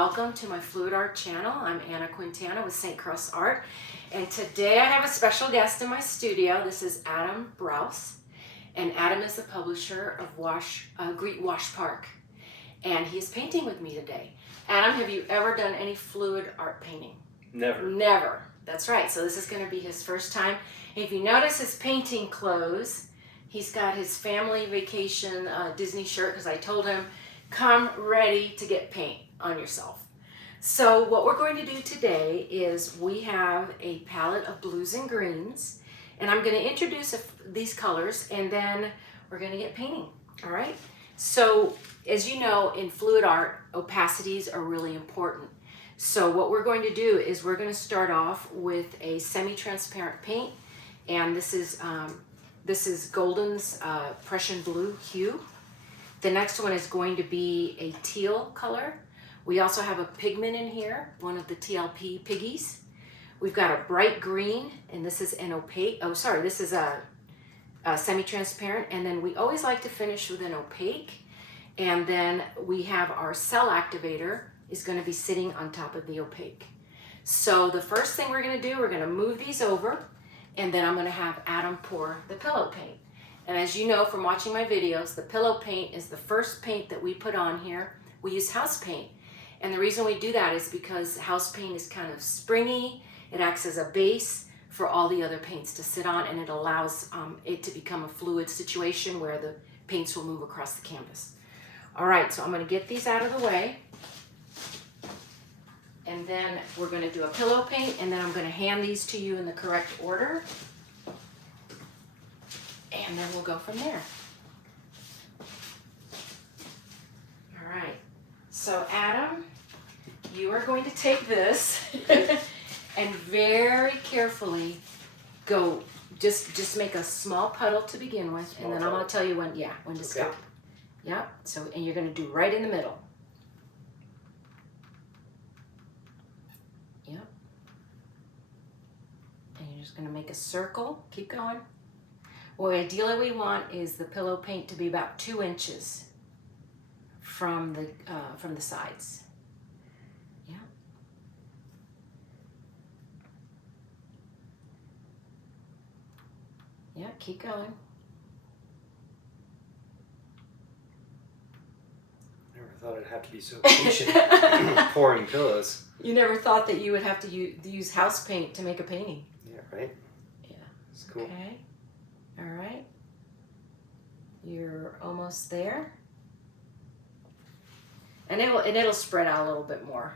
welcome to my Fluid Art channel. I'm Anna Quintana with St. Cross Art, and today I have a special guest in my studio. This is Adam Brous, and Adam is the publisher of Greet Wash Park, and he's painting with me today. Adam, have you ever done any fluid art painting? Never. Never. That's right. So this is going to be his first time. If you notice his painting clothes, he's got his family vacation Disney shirt because I told him, come ready to get paint on yourself. So what we're going to do today is we have a palette of blues and greens, and I'm going to introduce these colors, and then we're going to get painting. All right. So as you know, in fluid art, opacities are really important. So what we're going to do is we're going to start off with a semi-transparent paint, and this is Golden's Prussian blue hue. The next one is going to be a teal color. We also have a pigment in here, one of the TLP Piggies. We've got a bright green, and this is an opaque, this is a semi-transparent, and then we always like to finish with an opaque. And then we have our cell activator is going to be sitting on top of the opaque. So the first thing we're going to do, we're going to move these over, and then I'm going to have Adam pour the pillow paint. And as you know from watching my videos, the pillow paint is the first paint that we put on here. We use house paint. And the reason we do that is because house paint is kind of springy. It acts as a base for all the other paints to sit on, and it allows it to become a fluid situation where the paints will move across the canvas. All right, so I'm going to get these out of the way. And then we're going to do a pillow paint, and then I'm going to hand these to you in the correct order. And then we'll go from there. All right. So Adam, you are going to take this and very carefully go, just make a small puddle to begin with, and then I'm going to tell you when to stop. Yep. So, and you're going to do right in the middle. Yep. And you're just going to make a circle. Keep going. What ideally we want is the pillow paint to be about 2 inches from the sides. Yeah. Yeah, keep going. Never thought I'd have to be so patient pouring pillows. You never thought that you would have to use house paint to make a painting. Yeah, right? Yeah. It's cool. Okay. All right. You're almost there. And it'll spread out a little bit more.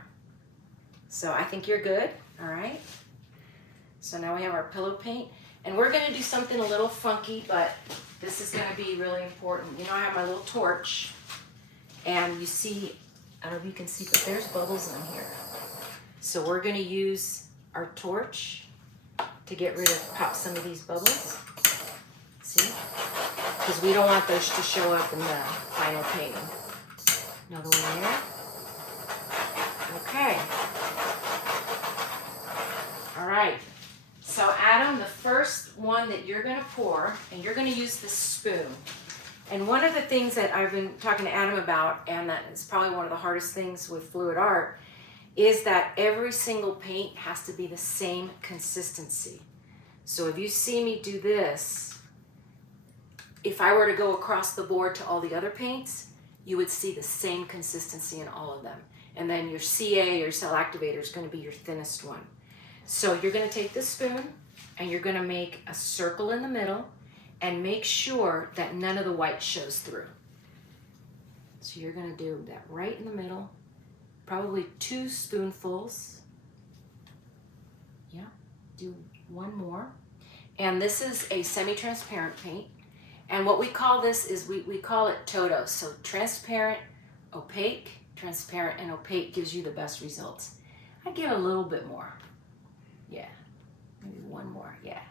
So I think you're good. All right. So now we have our pillow paint, and we're going to do something a little funky, but this is going to be really important. You know, I have my little torch, and you see, I don't know if you can see, but there's bubbles in here. So we're going to use our torch to get rid of, pop some of these bubbles. See? Because we don't want those to show up in the final painting. Another one there. Okay. All right. So Adam, the first one that you're going to pour, and you're going to use this spoon. And one of the things that I've been talking to Adam about, and that is probably one of the hardest things with fluid art, is that every single paint has to be the same consistency. So if you see me do this, if I were to go across the board to all the other paints, you would see the same consistency in all of them. And then your CA, your cell activator, is going to be your thinnest one. So you're going to take this spoon, and you're going to make a circle in the middle, and make sure that none of the white shows through. So you're going to do that right in the middle, probably 2 spoonfuls. Yeah, do one more. And this is a semi-transparent paint. And what we call this is, we call it Toto. So transparent, opaque, transparent, and opaque gives you the best results. I give a little bit more. Yeah, maybe one more, yeah.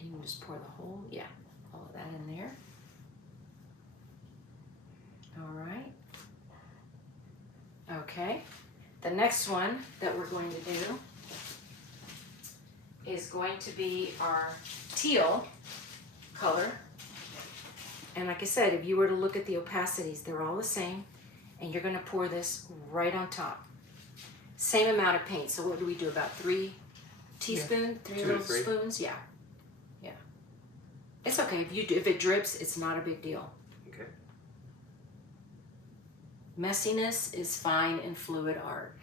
And you just pour the whole, all of that in there. All right. Okay. The next one that we're going to do is going to be our teal color. And like I said, if you were to look at the opacities, they're all the same. And you're going to pour this right on top. Same amount of paint. So what do we do? About 3 teaspoons? 3 2 to little 3. spoons? Yeah. Yeah. It's okay. If it drips, it's not a big deal. Okay. Messiness is fine in fluid art.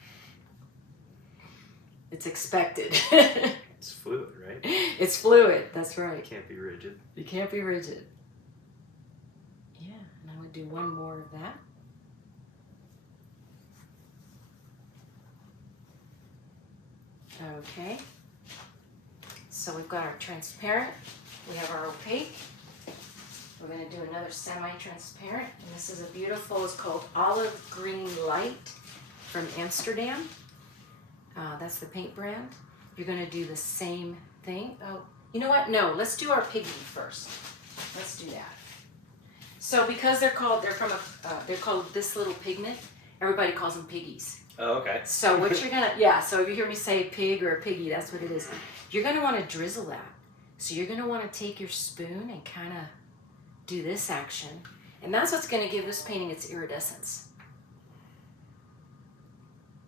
It's expected. It's fluid, right? It's fluid. That's right. It can't be rigid. You can't be rigid. Yeah, and I would do one more of that. Okay. So we've got our transparent. We have our opaque. We're going to do another semi-transparent. And this is a beautiful, it's called Olive Green Light from Amsterdam. That's the paint brand. You're going to do the same thing. Oh, you know what? No, let's do our Piggy first. Let's do that. So because they're called this Little Pigment, everybody calls them Piggies. Oh, okay. So what you're gonna, yeah, so if you hear me say pig or a piggy, that's what it is. You're gonna wanna drizzle that. So you're gonna wanna take your spoon and kinda do this action. And that's what's gonna give this painting its iridescence.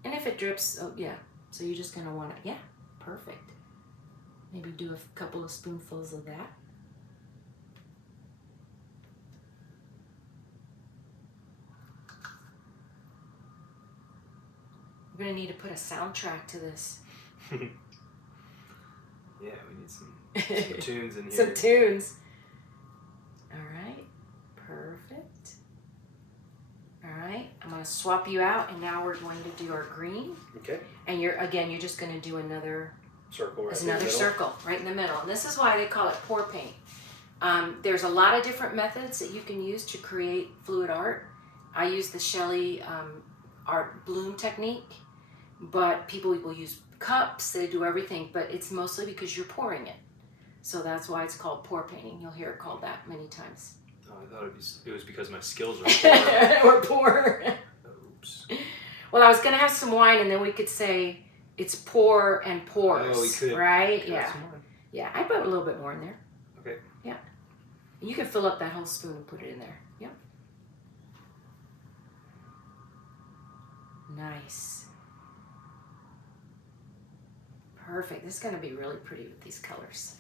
And if it drips, oh yeah, so you're just gonna wanna, yeah, perfect. Maybe do a couple of spoonfuls of that. We're gonna need to put a soundtrack to this. Yeah, we need some tunes in here. Some tunes. All right, perfect. All right, I'm gonna swap you out, and now we're going to do our green. Okay. And you're just gonna do another Circle right another circle right in the middle. And this is why they call it pour paint. There's a lot of different methods that you can use to create fluid art. I use the Shelley art bloom technique, but people will use cups, they do everything, but it's mostly because you're pouring it. So that's why it's called pour painting. You'll hear it called that many times. Oh, I thought it was because my skills are poor. Or pour. Oops. Well, I was going to have some wine, and then we could say it's pour and pours, Oh, we could. right? Could Yeah. have some more. Yeah, I put a little bit more in there. Okay. Yeah. And you can fill up that whole spoon and put it in there. Yep. Nice. Perfect. This is going to be really pretty with these colors.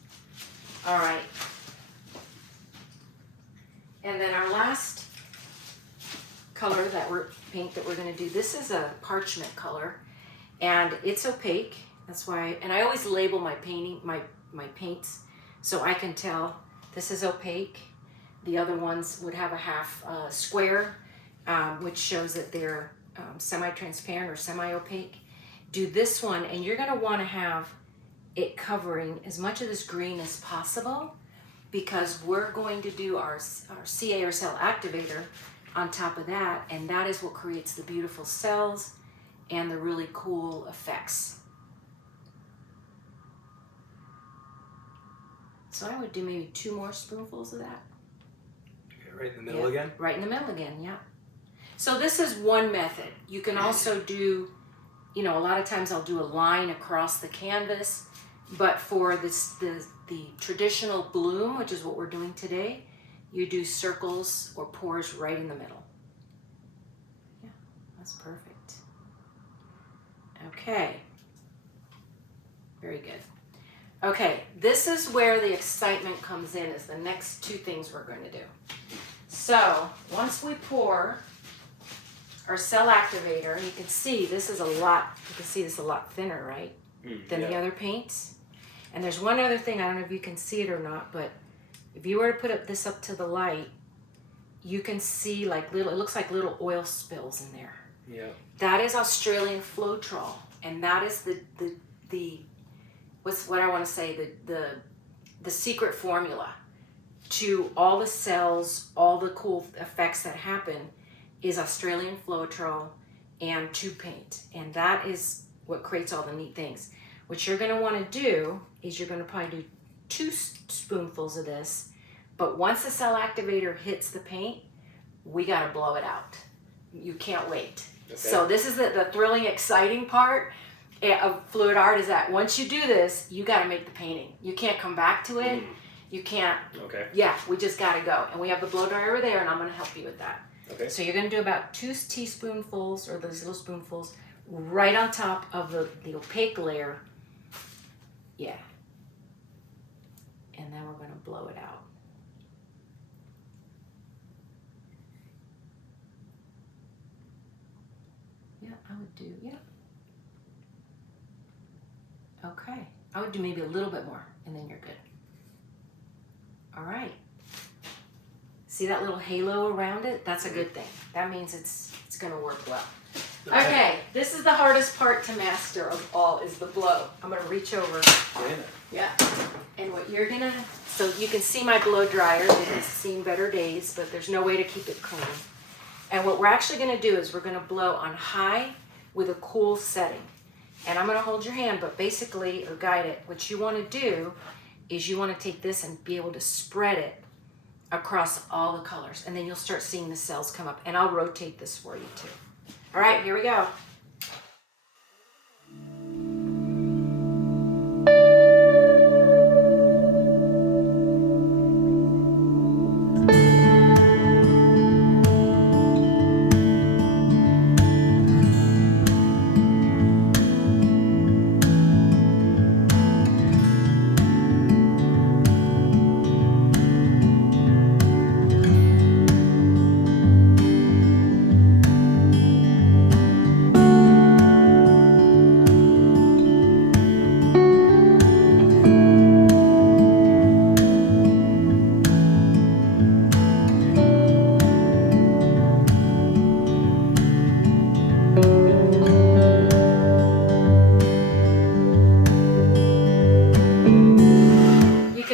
All right. And then our last color paint that we're going to do, this is a parchment color, and it's opaque. That's why, and I always label my paints so I can tell this is opaque. The other ones would have a half square, which shows that they're semi-transparent or semi-opaque. Do this one, and you're going to want to have it covering as much of this green as possible, because we're going to do our CA or cell activator on top of that, and that is what creates the beautiful cells and the really cool effects. So I would do maybe 2 more spoonfuls of that. Okay, right in the middle again? Right in the middle again, yeah. So this is one method. You can also do, a lot of times I'll do a line across the canvas, but for the traditional bloom, which is what we're doing today, you do circles or pours right in the middle. Yeah, that's perfect. Okay. Very good. Okay, this is where the excitement comes in, is the next 2 things we're going to do. So, once we pour our cell activator, and you can see this is a lot thinner, right? Than the other paints. And there's one other thing, I don't know if you can see it or not, but if you were to put this up to the light, you can see it looks like little oil spills in there. Yeah. That is Australian Floetrol, and that is the secret formula to all the cells, all the cool effects that happen is Australian Floetrol and tube paint, and that is what creates all the neat things. What you're going to want to do is you're going to probably do 2 spoonfuls of this, but once the cell activator hits the paint, we got to blow it out. You can't wait. Okay. So this is the thrilling, exciting part of fluid art, is that once you do this, you got to make the painting. You can't come back to it. You can't. Okay. Yeah, we just got to go. And we have the blow dryer over there, and I'm going to help you with that. Okay. So you're going to do about 2 teaspoonfuls, or those little spoonfuls, right on top of the opaque layer. Yeah. And then we're going to blow it out. Yeah, I would do, yeah. Okay. I would do maybe a little bit more, and then you're good. All right. See that little halo around it? That's a good thing. That means it's going to work well. Okay, this is the hardest part to master of all, is the blow. I'm going to reach over. Yeah. And what you're going to, so you can see my blow dryer. It's seen better days, but there's no way to keep it clean. And what we're actually going to do is we're going to blow on high with a cool setting. And I'm going to hold your hand, but basically, or guide it, what you want to do is you want to take this and be able to spread it across all the colors. And then you'll start seeing the cells come up. And I'll rotate this for you too. All right, here we go.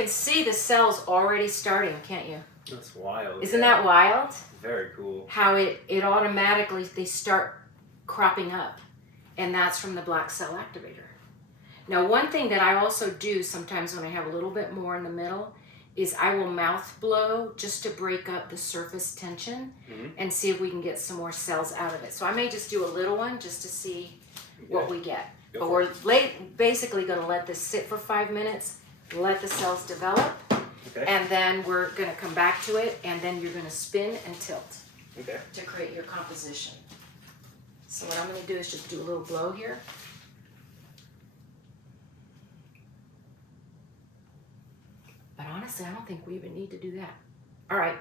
See the cells already starting, can't you? That's wild. Isn't that wild? Very cool. How it automatically, they start cropping up. And that's from the black cell activator. Now, one thing that I also do sometimes when I have a little bit more in the middle is I will mouth blow just to break up the surface tension and see if we can get some more cells out of it. So I may just do a little one just to see what we get. But we're basically going to let this sit for 5 minutes. Let the cells develop, and then we're going to come back to it, and then you're going to spin and tilt to create your composition. So what I'm going to do is just do a little blow here. But honestly, I don't think we even need to do that. All right,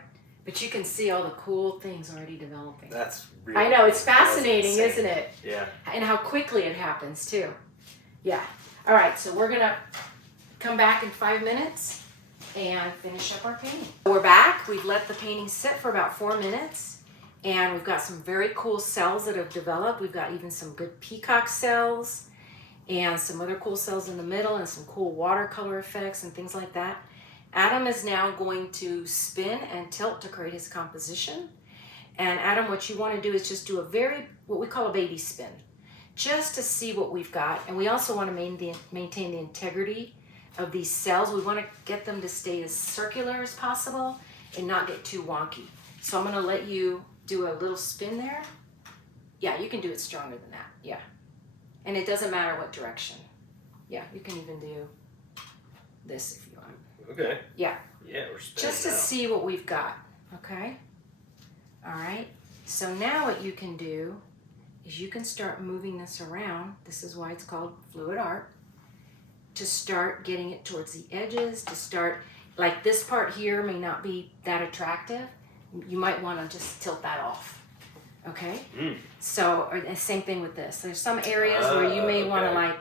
but you can see all the cool things already developing. That's really I know, it's fascinating, isn't it? Yeah. And how quickly it happens, too. Yeah. All right, so we're going to come back in 5 minutes and finish up our painting. We're back. We've let the painting sit for about 4 minutes, and we've got some very cool cells that have developed. We've got even some good peacock cells and some other cool cells in the middle and some cool watercolor effects and things like that. Adam is now going to spin and tilt to create his composition. And Adam, what you want to do is just do what we call a baby spin, just to see what we've got. And we also want to maintain the integrity of these cells. We want to get them to stay as circular as possible and not get too wonky. So I'm going to let you do a little spin there. Yeah, you can do it stronger than that. Yeah. And it doesn't matter what direction. Yeah, you can even do this if you want. Okay. Yeah. Yeah, we're spinning just to see what we've got. Okay? All right. So now what you can do is you can start moving this around. This is why it's called fluid art. To start getting it towards the edges, to start, like this part here may not be that attractive. You might want to just tilt that off, okay? So, or the same thing with this. There's some areas where you may want to like,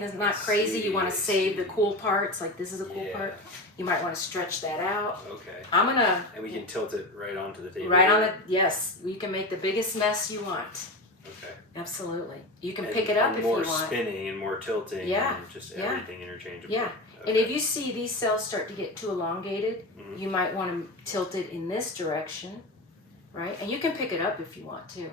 that's not crazy. You want to save the cool parts, like this is a cool part. You might want to stretch that out. Okay. I'm gonna. And we can tilt it right onto the table. Right on the, yes. You can make the biggest mess you want. Okay. Absolutely. You can pick it up if you want. More spinning and more tilting. Yeah. And just everything interchangeable. Yeah. Okay. And if you see these cells start to get too elongated, you might want to tilt it in this direction, right? And you can pick it up if you want to.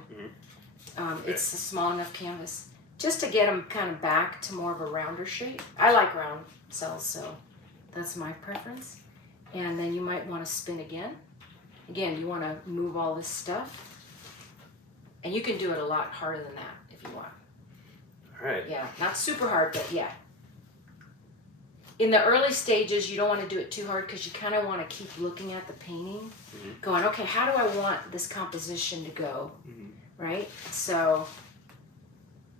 It's a small enough canvas. Just to get them kind of back to more of a rounder shape. I like round cells, so that's my preference. And then you might want to spin again. Again, you want to move all this stuff. And you can do it a lot harder than that if you want. All right. Yeah, not super hard, but yeah. in the early stages, you don't want to do it too hard because you kind of want to keep looking at the painting, going, okay, how do I want this composition to go, right? So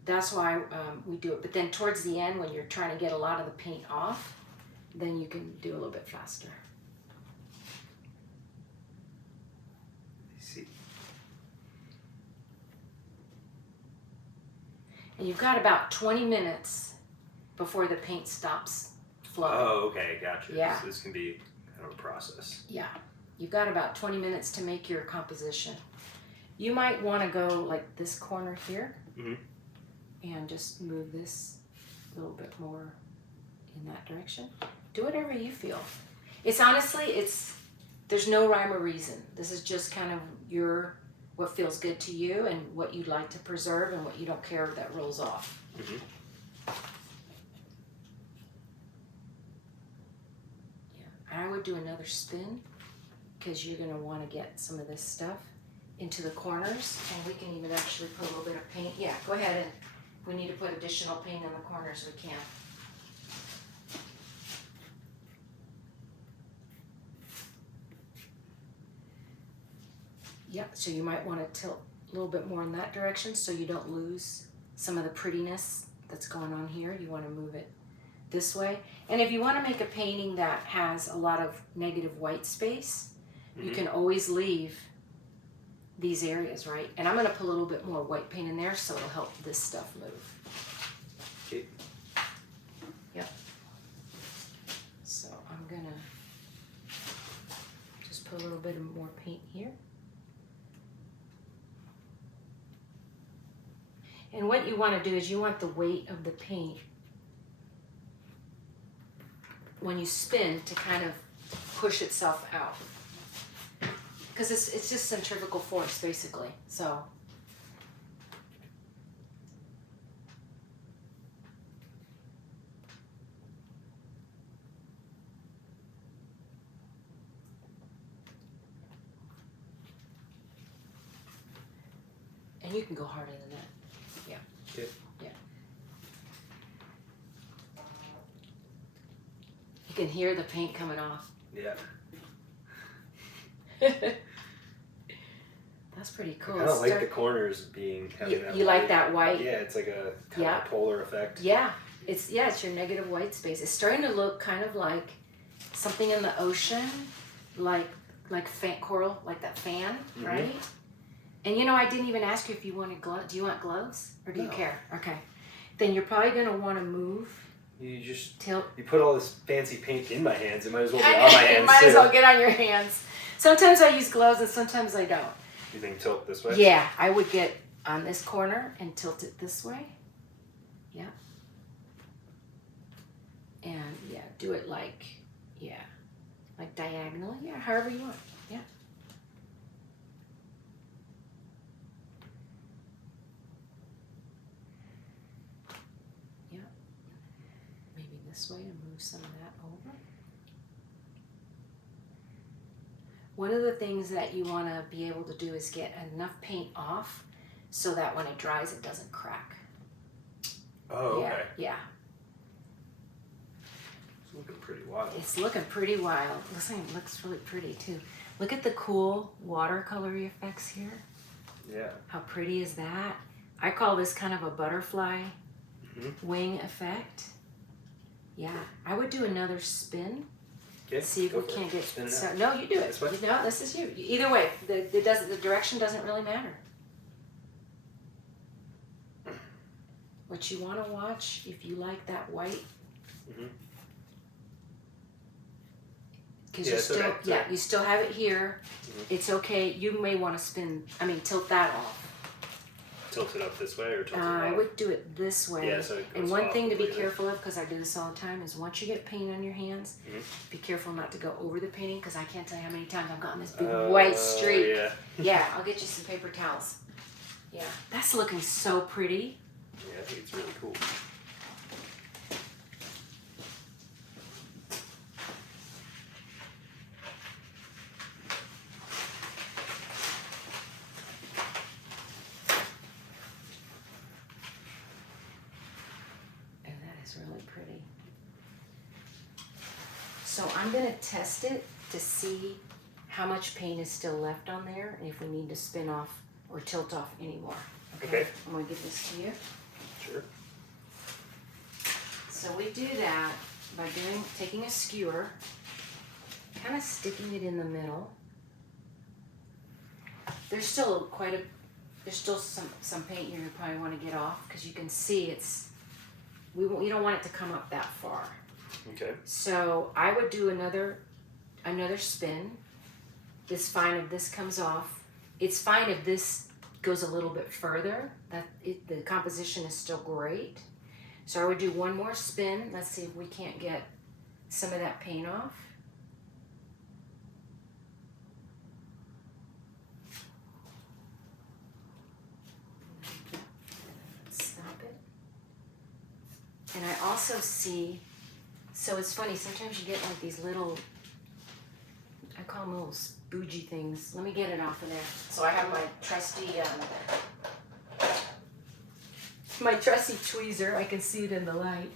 that's why we do it. But then towards the end, when you're trying to get a lot of the paint off, then you can do a little bit faster. I see. And you've got about 20 minutes before the paint stops flowing. Oh, okay, gotcha. Yeah. So this can be kind of a process. Yeah. You've got about 20 minutes to make your composition. You might want to go like this corner here and just move this a little bit more in that direction. Do whatever you feel. It's honestly, there's no rhyme or reason. This is just kind of what feels good to you and what you'd like to preserve and what you don't care if that rolls off. I would do another spin because you're going to want to get some of this stuff into the corners, and we can even actually put a little bit of paint. Yeah, go ahead, and if we need to put additional paint in the corners, we can. Yeah, so you might want to tilt a little bit more in that direction so you don't lose some of the prettiness that's going on here. You want to move it this way. And if you want to make a painting that has a lot of negative white space, you can always leave these areas, right? And I'm going to put a little bit more white paint in there so it'll help this stuff move. Okay. Yep. So I'm going to just put a little bit of more paint here. And what you want to do is you want the weight of the paint when you spin to kind of push itself out, because it's just centrifugal force basically. So and you can go harder than that. Yeah. Okay. Yeah. You can hear the paint coming off. Yeah. That's pretty cool. I kind of like the corners having that. You like that white? Yeah, it's like a kind of a polar effect. Yeah, it's your negative white space. It's starting to look kind of like something in the ocean, like coral, like that fan, right? And I didn't even ask you if you wanted gloves. Do you want gloves or do you care? Okay, then you're probably gonna want to move. You just tilt. You put all this fancy paint in my hands. It might as well be on my hands You might too. as well get on your hands. Sometimes I use gloves and sometimes I don't. You think tilt this way? Yeah, I would get on this corner and tilt it this way. Yeah. And do it like diagonal. Yeah, however you want. Yeah. Yeah. Maybe this way and move some of that over. One of the things that you want to be able to do is get enough paint off so that when it dries, it doesn't crack. Oh, okay. Yeah. It's looking pretty wild. It's looking pretty wild. It looks really pretty too. Look at the cool watercolor effects here. Yeah. How pretty is that? I call this kind of a butterfly wing effect. Yeah. I would do another spin. Okay. See if we can't get spin no, you do it. This way? No, this is you. Either way, the direction doesn't really matter. What you want to watch, if you like that white, because you still have it here. It's okay. You may want to tilt that off. Tilt it up this way or tilt it I off? would do it this way. Yeah, so it goes and one off thing to be completely. careful of, because I do this all the time, is once you get paint on your hands, be careful not to go over the painting, because I can't tell you how many times I've gotten this big white streak. Yeah. Yeah, I'll get you some paper towels. Yeah, that's looking so pretty. Yeah, I think it's really cool. Oh, that is really pretty. So I'm going to test it to see how much paint is still left on there and if we need to spin off or tilt off anymore. Okay. I'm going to give this to you. Sure. So we do that by taking a skewer, kind of sticking it in the middle. There's still some paint you probably want to get off because you can see you don't want it to come up that far. Okay. So I would do another spin. It's fine if this comes off. It's fine if this goes a little bit further. The composition is still great. So I would do one more spin. Let's see if we can't get some of that paint off. Stop it. And I also see, so it's funny, sometimes you get like these little, I call them little spoogie things. Let me get it off of there. So I have my trusty tweezer. I can see it in the light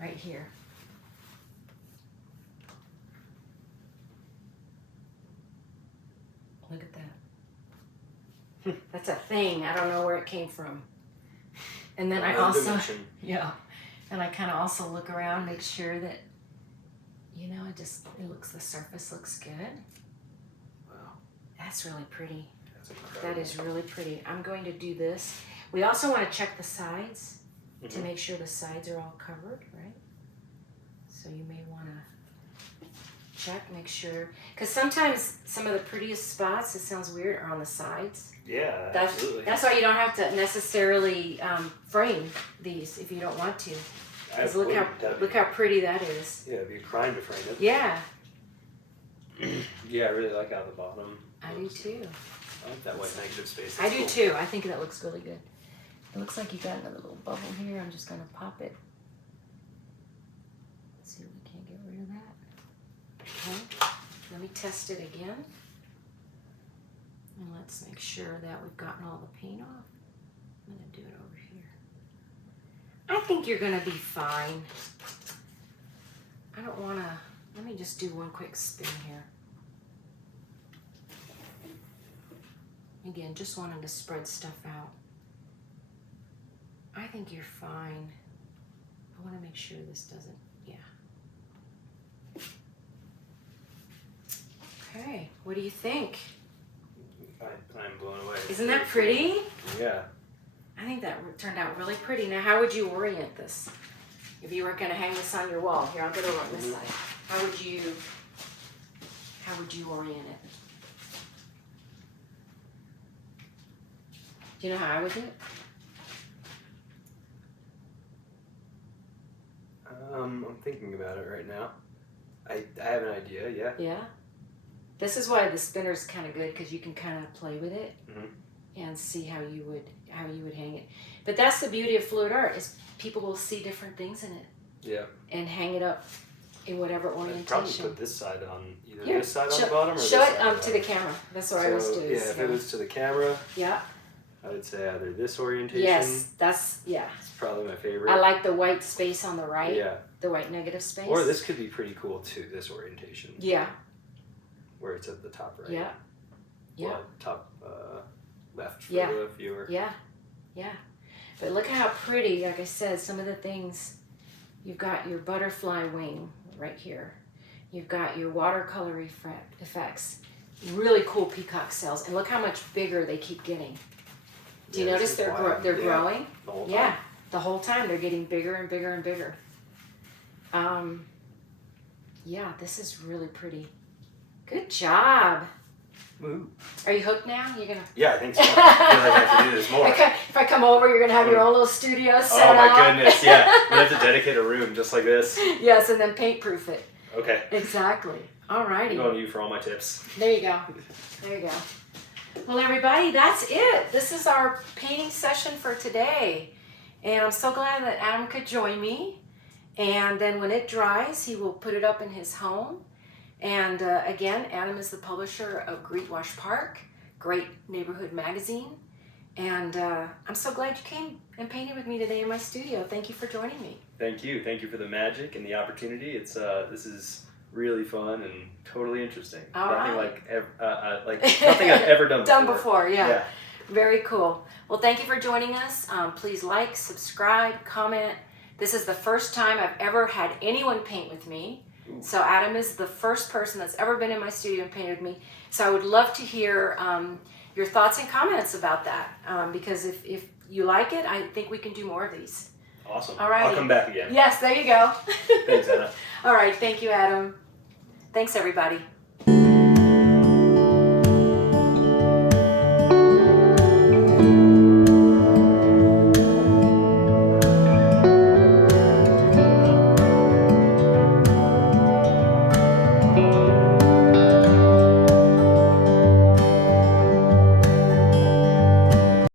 right here. Look at that. That's a thing. I don't know where it came from. And then I also, yeah. And I kind of also look around, make sure that, the surface looks good. Wow. That's really pretty. That's incredible. That is really pretty. I'm going to do this. We also want to check the sides to make sure the sides are all covered, right? So you may want to check, make sure. Because sometimes some of the prettiest spots, it sounds weird, are on the sides. Yeah, absolutely. That's why you don't have to necessarily frame these if you don't want to. Because look how pretty that is. Yeah, it'd be a crime to frame it. Yeah. Yeah, I really like how the bottom. I do too. I like that white negative space. I do too. I think that looks really good. It looks like you got another little bubble here. I'm just going to pop it. Let's see if we can't get rid of that. Okay. Let me test it again. And let's make sure that we've gotten all the paint off. I'm going to do it over here. I think you're going to be fine. I don't want to... Let me just do one quick spin here. Again, just wanting to spread stuff out. I think you're fine. I want to make sure this doesn't... Yeah. Okay. What do you think? I'm blown away. Isn't that pretty? Yeah. I think that turned out really pretty. Now, how would you orient this? If you were going to hang this on your wall. Here, I'll get over on this side. How would you orient it? Do you know how I would do it? I'm thinking about it right now. I have an idea, yeah. Yeah? This is why the spinner's kind of good, because you can kind of play with it and see how you would hang it. But that's the beauty of fluid art, is people will see different things in it. Yeah. And hang it up in whatever orientation. I'd probably put this side on this side on the bottom, or show this it side to the camera. That's what I always do. Yeah, if it was to the camera, yeah, I would say either this orientation. Yes, it's probably my favorite. I like the white space on the right. Yeah. The white negative space. Or this could be pretty cool too. This orientation. Yeah. Where it's at the top right. Yeah. Yeah. Well, top left for the viewer. Yeah. Yeah. But look at how pretty. Like I said, some of the things. You've got your butterfly wing right here. You've got your watercolor effects. Really cool peacock cells. And look how much bigger they keep getting. Do you notice they're growing? The whole time. Yeah, the whole time they're getting bigger and bigger and bigger. Yeah, this is really pretty. Good job. Woo. Are you hooked now? You're gonna. Yeah, I think so. I feel like I have to do this more. If I come over, you're gonna have your own little studio set up. Oh my goodness! Yeah, we have to dedicate a room just like this. Yes, and then paint proof it. Okay. Exactly. All righty. I'm going to you for all my tips. There you go. There you go. Well, everybody, that's it. This is our painting session for today. And I'm so glad that Adam could join me. And then when it dries, he will put it up in his home. And again, Adam is the publisher of Greet Wash Park, great neighborhood magazine. And I'm so glad you came and painted with me today in my studio. Thank you for joining me. Thank you. Thank you for the magic and the opportunity. This is really fun and totally interesting. All Nothing right. like nothing I've ever done before. Done before, yeah. Very cool. Well, thank you for joining us. Please like, subscribe, comment. This is the first time I've ever had anyone paint with me. Ooh. So Adam is the first person that's ever been in my studio and painted with me. So I would love to hear your thoughts and comments about that. Because if you like it, I think we can do more of these. Awesome. All right. I'll come back again. Yes, there you go. Thanks, Anna. All right. Thank you, Adam. Thanks, everybody.